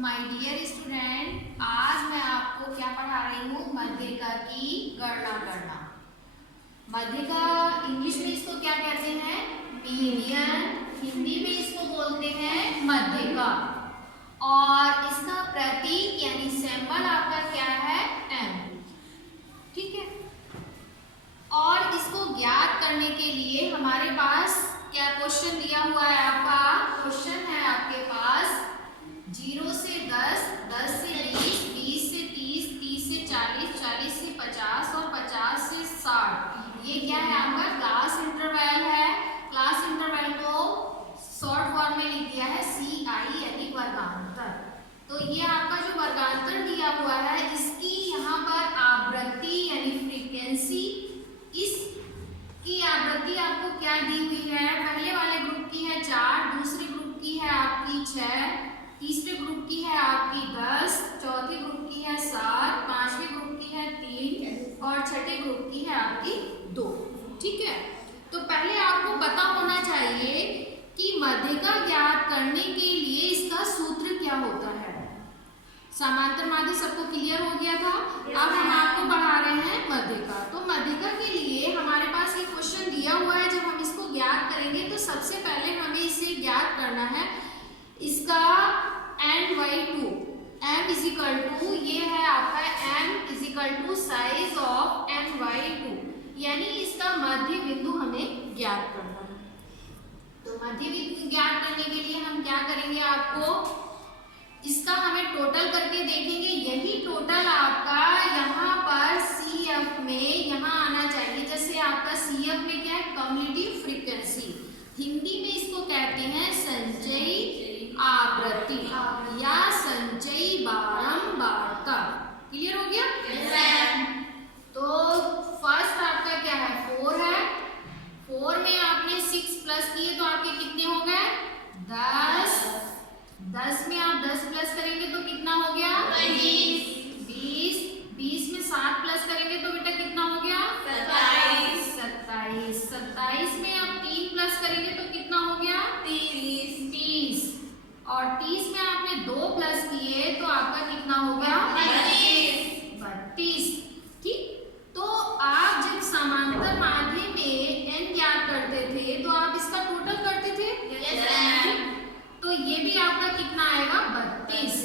My dear student, आज मैं आपको क्या पढ़ा रही हूँ, मध्यिका की गणना करना। मध्यिका इंग्लिश में इसको क्या कहते हैं? मीडियन। हिंदी में इसको बोलते हैं मध्यिका। और इसका प्रतीक यानी सिंबल आपका क्या है? एम। ठीक है। और इसको ज्ञात करने के लिए हमारे पास क्या क्वेश्चन दिया हुआ है? आपका क्वेश्चन है आपके पास 0 से 10, 10 से 20, 20 से 30, 30 से 40, 40 से 50 और 50 से 60। ये क्या है? आपका क्लास इंटरवल है। क्लास इंटरवल को शॉर्ट फॉर्म में लिख दिया है CI यानी वर्गांतर। तो ये आपका जो वर्गांतर दिया हुआ है, इसकी यहाँ पर आवृत्ति यानी फ्रीक्वेंसी, इसकी आवृत्ति आपको क्या दी हुई है? पहले वाले ग्रुप की है 4, दूसरे ग्रुप की है आपकी 6, तीसरे ग्रुप की है आपकी 10, चौथे ग्रुप की है 7, पांचवें ग्रुप की है 3 और छठे ग्रुप की है आपकी 2। ठीक है। तो पहले आपको पता होना चाहिए कि मध्यिका ज्ञात करने के लिए इसका सूत्र क्या होता है। समांतर माध्य सबको क्लियर हो गया था। अब हम आपको पढ़ा रहे हैं मध्यिका। तो मध्यिका के लिए हमारे पास ये क्वेश्चन दिया हुआ है। जब हम इसको ज्ञात करेंगे तो सबसे पहले हमें इसे ज्ञात करना है। इसका n/2 m = ये है आपका m = साइज ऑफ n/2, यानी इसका मध्य बिंदु हमें ज्ञात करना है। तो मध्य बिंदु ज्ञात करने के लिए हम क्या करेंगे? आपको इसका हमें टोटल करके देखेंगे। यही टोटल आपका यहाँ पर CF में यहाँ आना चाहिए। जैसे आपका CF में क्या है? Cumulative frequency. हिंदी में इसको कहते हैं संचयी आवृत्ति या संचयी बारंबारता। क्लियर हो गया? तो फर्स्ट आपका क्या है? 4 है। 4 में आपने 6 प्लस किए तो आपके कितने हो गए? 10। 10 में आप 10 प्लस करेंगे तो कितना हो गया? 20। 20 में 7 प्लस करेंगे तो बेटा कितना हो गया? 27। 27 में आप 3 प्लस करेंगे तो कितना हो गया? 30। और 30 में आपने 2 प्लस किए तो आपका कितना हो गया? 32। ठीक। तो आप जब समांतर माध्य में n ज्ञात करते थे तो आप इसका टोटल करते थे। तो ये भी आपका कितना आएगा? 32।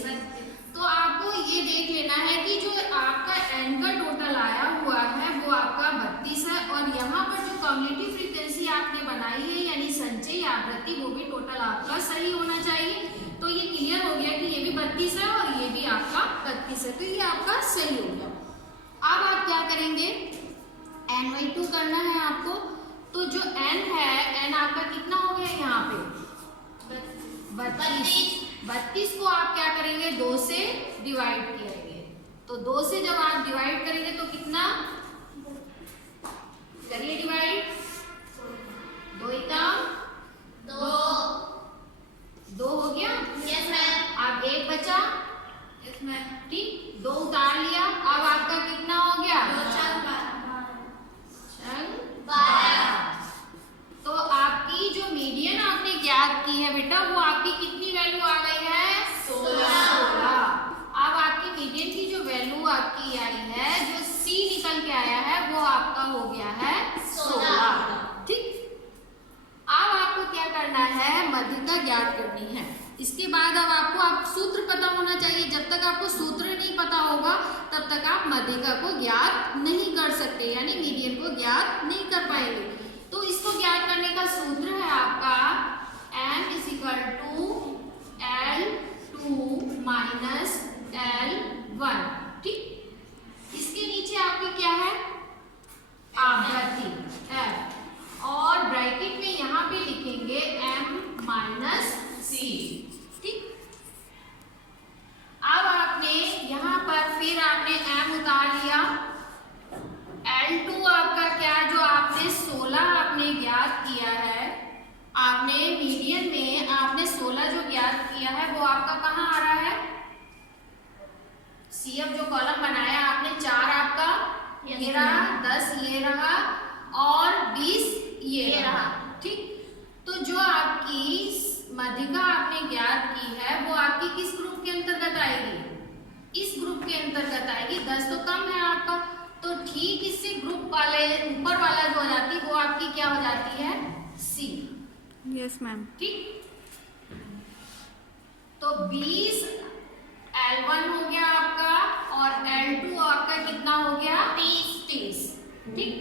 तो आपको ये देख लेना है कि जो आपका n का टोटल आया हुआ है वो आपका 32 है। और यहाँ पर जो कम्युलेटिव फ्रीक्वेंसी आपने बनाई है यानी संचयी आवृत्ति, वो भी टोटल आपका सही होना चाहिए। तो ये क्लियर हो गया कि ये भी 32 है और ये भी आपका 32 है। तो ये आपका सही हो गया। अब आप क्या करेंगे? n/2 करना है आपको। तो जो n है, n आपका कितना हो गया यहाँ पे? 32 को आप क्या करेंगे? 2 से डिवाइड करेंगे। तो 2 से जब आप डिवाइड करेंगे तो कितना? करिए डिवाइड। 2 एकम 2 हो गया। Yes ma'am. अब 1 बचा। Yes ma'am. ठीक। 2 उतार लिया। अब आपका कितना हो गया? 2 4 12। तो आपकी जो मीडियन आपने ज्ञात की है बेटा, वो आपकी कितनी वैल्यू आ गई है? 16। अब आपकी मीडियन की जो वैल्यू आपकी आई है, जो C निकल के आया है, वो आपका हो गया है 16। ठीक। अब आपको क्या करना है? मध्यिका ज्ञात करनी है। इसके बाद अब आपको सूत्र पता होना चाहिए। जब तक आपको सूत्र नहीं पता होगा तब तक आप मध्यिका को ज्ञात नहीं कर सकते, यानी मीडियन को ज्ञात नहीं कर पाएंगे। तो इसको ज्ञात करने का सूत्र है आपका m = L2 - L1। ठीक। इसके नीचे आपकी क्या है? आवृत्ति F, और ब्रैकेट में यहाँ पे लिखेंगे m - C। ठीक। अब आपने यहाँ पर फिर आपने m उतार लिया। L2 आपका क्या? जो आपने 16 आपने ज्ञात किया है, आपने मीडियन में आपने 16 जो ज्ञात किया है वो आपका कहाँ आ रहा है? CF जो कॉलम बनाया आपने 4 आपका ये रहा, 10 ये रहा और 20 ये रहा। ठीक। तो जो आपकी मध्यिका आपने ज्ञात की है वो आपकी किस ग्रुप के अंतर्गत ग्रुप के अंतर्गत आएगी, 10 तो कम है आपका, तो ठीक इससे ग्रुप वाले ऊपर वाला जो हो जाती है वो आपकी क्या हो जाती है, सी। Yes ma'am. ठीक, तो 20 L1 हो गया आपका और L2 आपका कितना हो गया, 30। ठीक,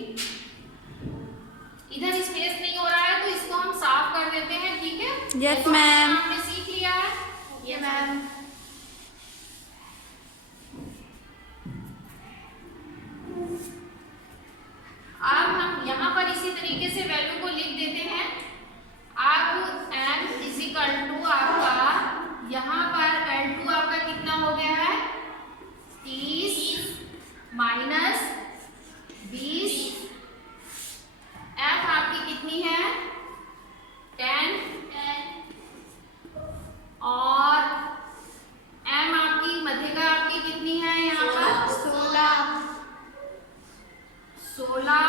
इधर स्पेस नहीं हो रहा है तो इसको हम साफ कर देते हैं। ठीक है, यस मैम। आपने सीख लिया है ये मैम। अब हम यहाँ पर इसी तरीके से वैल्यू को लिख देते हैं। अब m इज इक्वल टू आपका यहाँ पर L2 आपका कितना हो गया है, 30 माइनस 20, f आपकी कितनी है, 10 और m आपकी मध्यिका आपकी कितनी है यहाँ पर, 16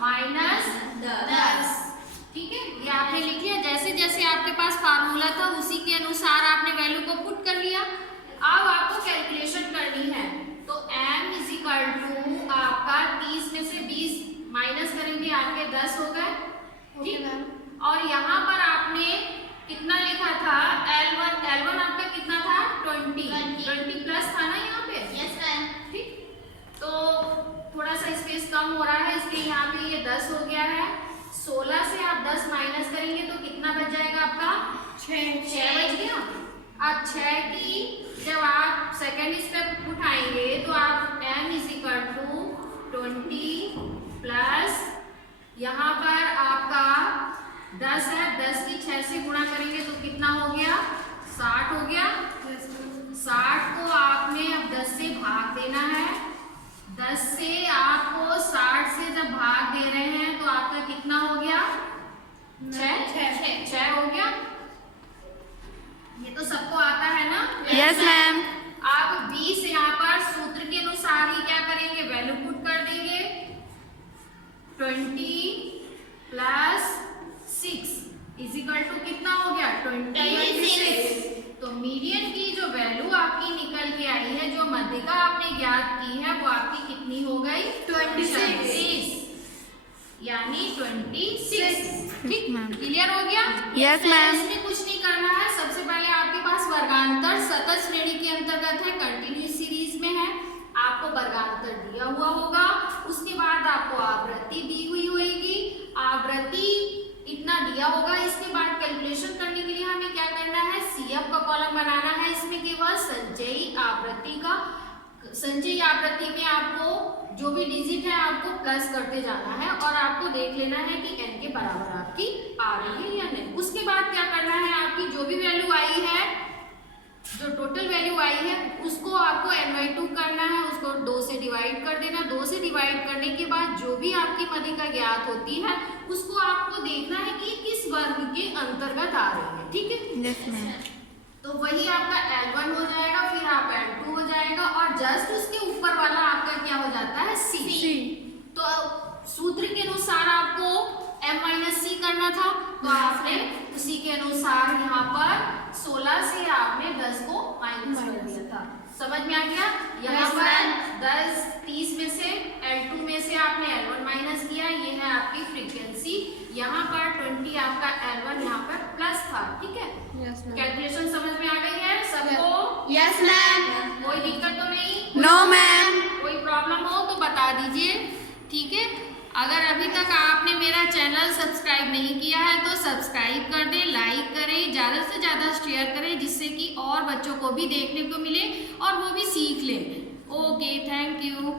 माइनस 10। ठीक है, ये आपने लिख लिया। जैसे जैसे आपके पास फार्मूला था उसी के अनुसार आपने वैल्यू को पुट कर लिया। अब आपको कैलकुलेशन करनी है, तो m इज इक्वल टू आपका 30 में से 20 माइनस करेंगे, आपके 10 हो गए। ठीक, और यहाँ पर आपने कितना लिखा था, L1 आपका कितना था, 20 प्लस था ना यहाँ पे। Yes ma'am. ठीक, तो थोड़ा सा स्पेस कम हो रहा है इसलिए यहाँ पे ये 10 हो गया है। 16 से आप 10 माइनस करेंगे तो कितना बच जाएगा आपका, 6 बच गया। अब 6 की जब आप सेकेंड स्टेप उठाएंगे तो आप m is equal to 20 plus यहाँ पर आपका 10 है, 10 की 6 से गुणा करेंगे तो कितना हो गया, 60 हो गया। 60 को आपने अब 10 से भाग देना है। 10 से आपको 60 से जब भाग दे रहे हैं तो आपका कितना हो गया, 6 हो गया। ये तो सबको आता है ना। Yes ma'am. आप 20 यहाँ पर सूत्र के अनुसार ही क्या करेंगे, वैल्यू पुट कर देंगे। 20 प्लस 6 इज इक्वल टू कितना हो गया, 26। तो मीडियन की जो वैल्यू आपकी निकल के आई है, जो मध्यिका आपने ज्ञात की है, वो आपकी कितनी हो गई, 26 यानी 26। ठीक, क्लियर हो गया। Yes ma'am. इसमें कुछ नहीं करना है। सबसे पहले आपके पास वर्गांतर सतत श्रेणी के अंतर्गत है, कंटिन्यूस सीरीज में है, आपको वर्गांतर दिया हुआ होगा। उसके बाद आपको आवृत्ति दी हुई होगी, आवृत्ति इतना दिया होगा। इसके बाद कैलकुलेशन करने के लिए हमें क्या करना है, CF का कॉलम बनाना है। इसमें केवल संचयी आवृत्ति का, संचयी आवृत्ति में आपको जो भी डिजिट है आपको प्लस करते जाना है और आपको देख लेना है कि n के बराबर आपकी आ रही है या नहीं। उसके बाद क्या करना है, आपकी जो भी वैल्यू आई है, जो टोटल वैल्यू आई है, उसको आपको n/2 करना है, उसको 2 से डिवाइड कर देना। 2 से डिवाइड करने के बाद जो भी आपकी मध्यिका ज्ञात होती है उसको आपको देखना है कि किस वर्ग के अंतर्गत आ रही है। ठीक है, यस मैम। तो वही आपका L1 हो जाएगा, फिर आप L2 हो जाएगा और जस्ट उसके ऊपर वाला आपका क्या हो जाता है, C। तो सूत्र के अनुसार आपको m-c करना था, तो आपने उसी के अनुसार यहाँ पर 16 से आपने 10 को माइनस कर दिया था। समझ में आ गया। यहाँ पर 10 30 में से L2 में से आपने L1 माइनस किया, ये है आपकी फ्रीक्वेंसी। यहाँ पर 20 आपका L1 यहाँ पर प्लस था। ठीक है, कैलकुलेशन समझ में आ गई है सबको। Yes ma'am. कोई दिक्कत तो नहीं, नो मैम। कोई प्रॉब्लम हो तो बता दीजिए। ठीक है, अगर अभी तक आपने मेरा चैनल सब्सक्राइब नहीं किया है तो सब्सक्राइब कर दें, लाइक करें, ज़्यादा से ज़्यादा शेयर करें, जिससे कि और बच्चों को भी देखने को मिले और वो भी सीख लें। Okay, thank you.